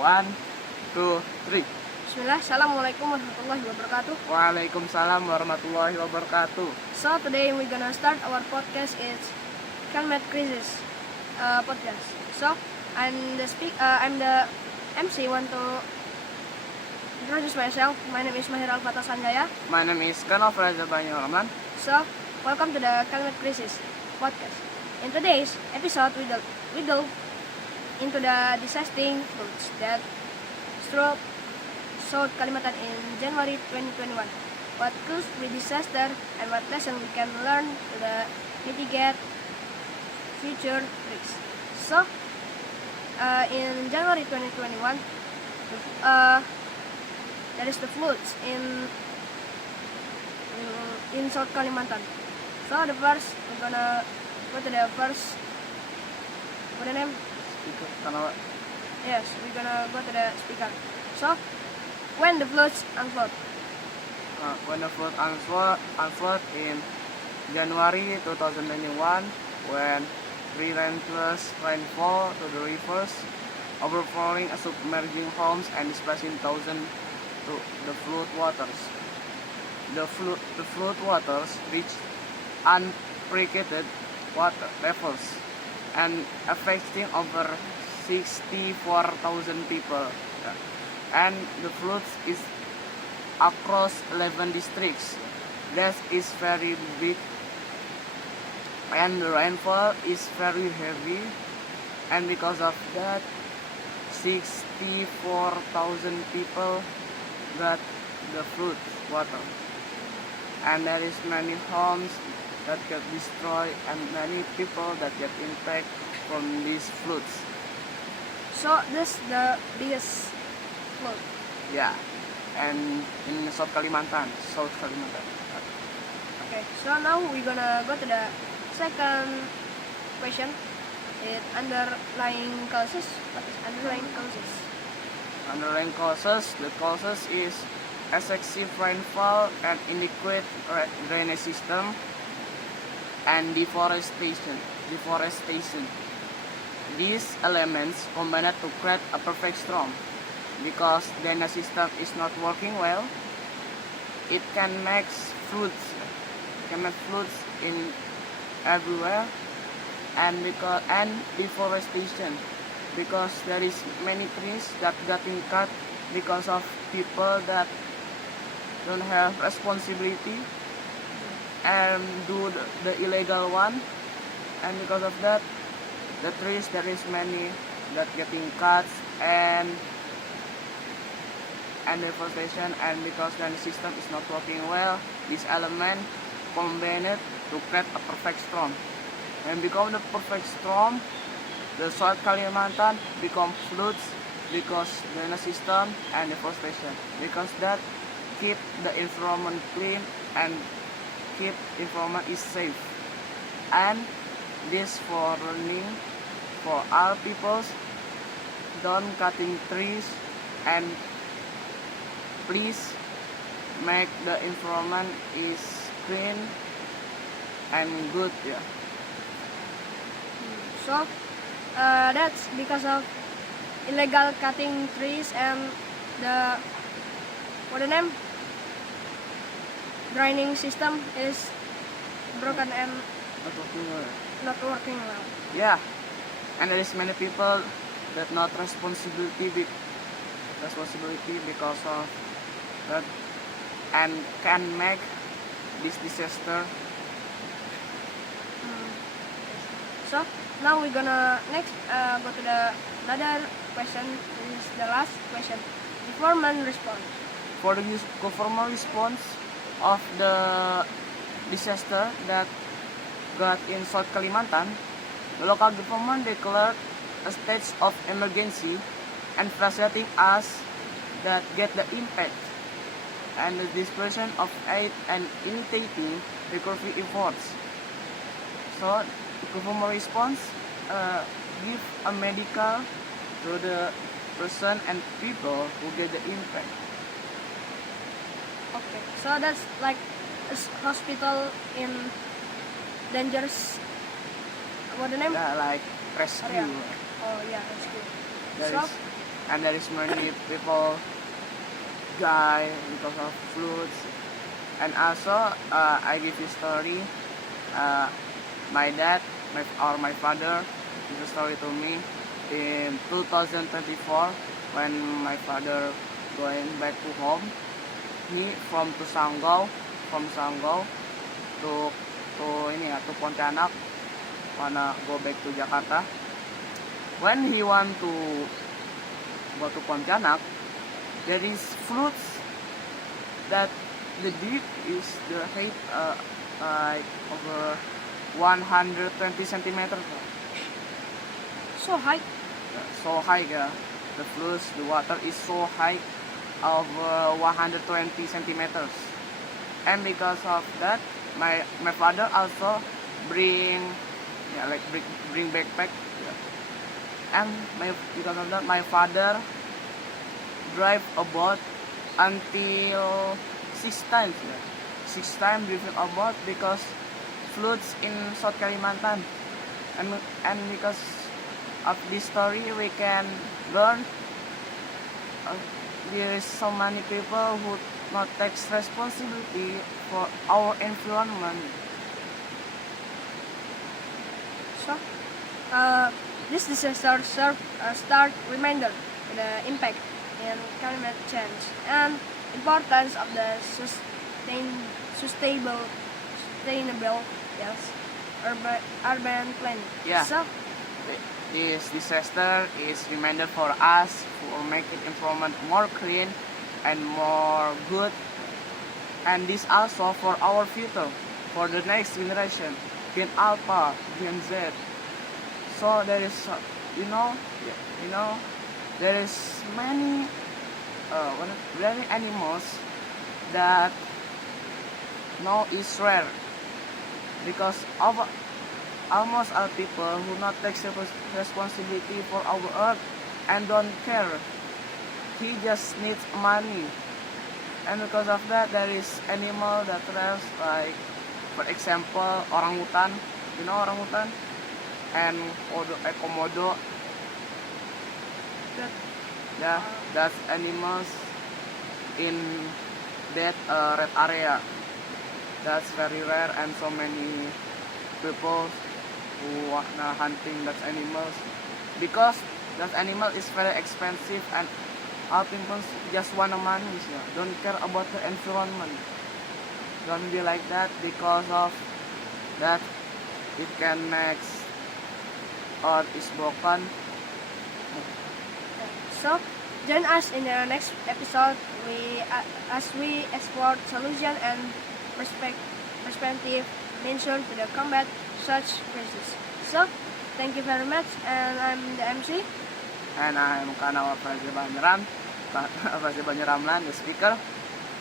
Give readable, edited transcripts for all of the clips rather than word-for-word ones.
One, two, three. Bismillah, Assalamualaikum warahmatullahi wabarakatuh. Waalaikumsalam warahmatullahi wabarakatuh. So today we're gonna start our podcast. It's climate crisis podcast. So I'm the MC. Want to introduce myself. My name is Mahir Al-Fatah Sanjaya. My name is Kanal Fraza Banyurahman. So welcome to the climate crisis podcast. In today's episode, we delve into the disastrous floods that struck South Kalimantan in January 2021. What caused the disaster and what lesson we can learn to mitigate future risks. So, in January 2021, there is the floods in South Kalimantan. So we're gonna go to the first. What the name? Kanal. Yes, we're gonna go to the speaker. So, when the floods unfold. When the flood unfold in January 2021, when relentless rainfall to the rivers, overflowing and submerging homes and displacing thousands to the flood waters. The flood waters reached unprecedented water levels and affecting over 64,000 people. And the flood is across 11 districts. That is very big, and the rainfall is very heavy, and because of that 64,000 people got the flood water, and there is many homes that get destroyed and many people that get impacted from these floods. So this is the biggest flood. Yeah, and in South Kalimantan. Okay, so now we're gonna go to the second question. It underlying causes. What is underlying causes? Underlying causes, the causes is excessive rainfall and inadequate drainage system and deforestation. These elements combined to create a perfect storm. Because the drainage system is not working well, it can make floods in everywhere, and deforestation, because there is many trees that getting cut because of people that don't have responsibility and do the illegal one, and because of that the trees, there is many that getting cut and deforestation, and because the system is not working well, this element combined to create a perfect storm. And because the perfect storm, the South Kalimantan become floods because the system and deforestation. Because that keep the environment clean and keep environment is safe. And this for learning for all peoples, don't cutting trees, and please make the environment is clean and good. Yeah. So that's because of illegal cutting trees and the draining system is broken and not working well. Yeah, and there is many people that not responsibility because of that, and can make this disaster. So now we're gonna next go to the another question. This is the last question. Government response. For the government response of the disaster that got in South Kalimantan, the local government declared a state of emergency and frustrating us that get the impact, and the dispersion of aid and initiating recovery efforts. So government response give a medical to the person and people who get the impact. Okay, so that's like a hospital in dangerous. What the name? Yeah, like rescue. Area. Oh yeah, rescue. There So is and there is many people die because of floods. And also, I give you story. My dad, my father, give a story to me in 2024 when my father going back to home. He from Sanggau to Pontianak, wanna go back to Jakarta. When he want to go to Pontianak, there is floods that the deep is the height like over 120 centimeters. So high. So high, yeah. The floods, the water is so high, over 120 centimeters. And because of that, my father also bring bring backpack. Yeah. And because of that, my father drive a boat until 6 times. Yeah. 6 times driving a boat because floods in South Kalimantan. And because of this story, we can learn there is so many people who not takes responsibility for our environment. So, this disaster serve a stark reminder of the impact in climate change and importance of the sustainable yes, urban planning. Yeah. So, This disaster is reminder for us for making environment more clean and more good, and this also for our future, for the next generation, Gen Alpha, Gen Z. So there is, there is many animals that now is rare because of almost all people who not take responsibility for our earth and don't care. He just needs money, and because of that, there is animal that lives like, for example, orangutan. You know orangutan and komodo. that, Yeah, that's animals in that red area. That's very rare, and so many people who wanna hunting that animals because that animal is very expensive, and all people just wanna money. Yeah. Don't care about the environment. Don't be like that because of that. It can make earth is broken. so join us in the next episode as we explore solution and perspective mentioned to the combat such crisis. So, thank you very much, and I'm the MC. And I'm Kanawa Banyaramlan, the speaker.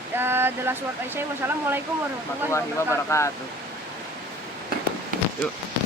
The last word I say, wassalamualaikum warahmatullahi Warahmatullahi wabarakatuh. wabarakatuh. Yuk.